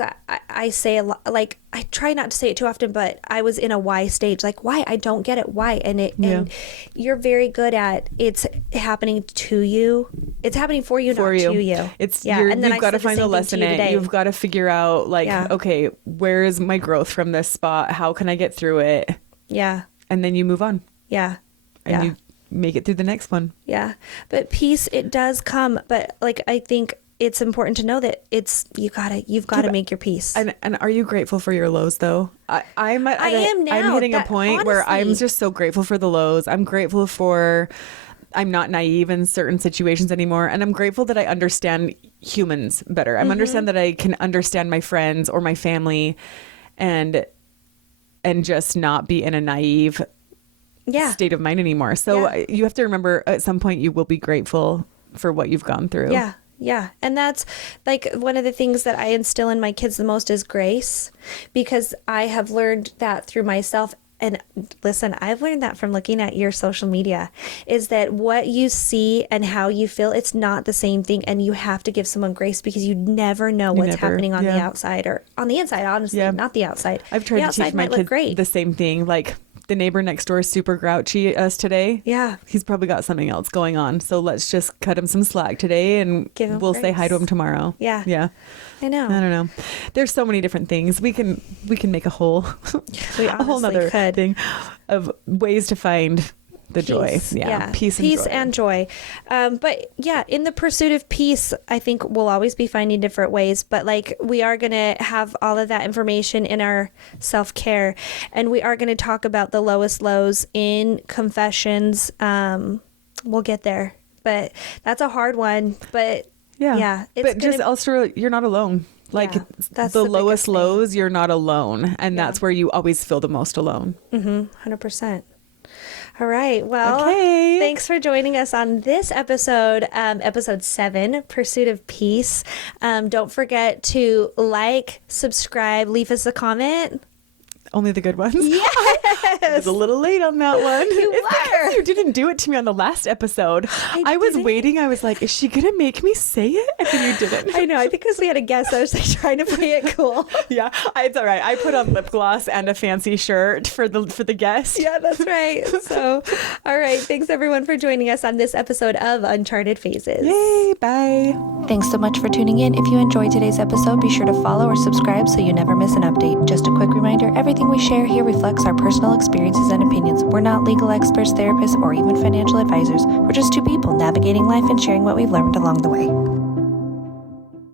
I say a lot, like I try not to say it too often, but I was in a why stage, like why, I don't get it, why, and you're very good at it's happening to you, it's happening for you, not to you. It's and then you've got to find the lesson in it. You've got to figure out like, okay, where is my growth from this spot? How can I get through it? Yeah, and then you move on. Yeah, and you make it through the next one. Yeah, but peace, it does come, but like I think it's important to know that you've got to make your peace. And are you grateful for your lows though? I am now. I'm hitting a point where I'm just so grateful for the lows. I'm grateful for I'm not naive in certain situations anymore, and I'm grateful that I understand humans better. I understand that I can understand my friends or my family, and just not be in a naive state of mind anymore. So you have to remember at some point you will be grateful for what you've gone through. Yeah. Yeah. And that's like one of the things that I instill in my kids the most is grace, because I have learned that through myself. And listen, I've learned that from looking at your social media, is that what you see and how you feel, it's not the same thing. And you have to give someone grace, because you never know what's happening on the outside or on the inside, honestly, not the outside. I've tried to teach my kids the same thing. Like, the neighbor next door is super grouchy at us today. Yeah. He's probably got something else going on. So let's just cut him some slack today, and we'll say hi to him tomorrow. Yeah. Yeah. I know. I don't know. There's so many different things. We can make a whole nother thing of ways to find the joy. Yeah. Peace and joy. But yeah, in the pursuit of peace, I think we'll always be finding different ways, but like we are going to have all of that information in our self-care, and we are going to talk about the lowest lows in confessions. We'll get there, but that's a hard one, but but just also, you're not alone. Like, that's the lowest lows, you're not alone. And that's where you always feel the most alone. 100%. All right. Well, thanks for joining us on this episode, episode 7, Pursuit of Peace. Don't forget to like, subscribe, leave us a comment. Only the good ones. Yes. I was a little late on that one. You were. Because you didn't do it to me on the last episode. I was waiting. I was like, is she going to make me say it? And then you didn't. I know. I think because we had a guest, I was like trying to play it cool. Yeah, it's all right. I put on lip gloss and a fancy shirt for the guest. Yeah, that's right. So, all right. Thanks everyone for joining us on this episode of Uncharted Phases. Yay. Bye. Thanks so much for tuning in. If you enjoyed today's episode, be sure to follow or subscribe so you never miss an update. Just a quick reminder, everything we share here reflects our personal experiences and opinions. We're not legal experts, therapists, or even financial advisors. We're just two people navigating life and sharing what we've learned along the way.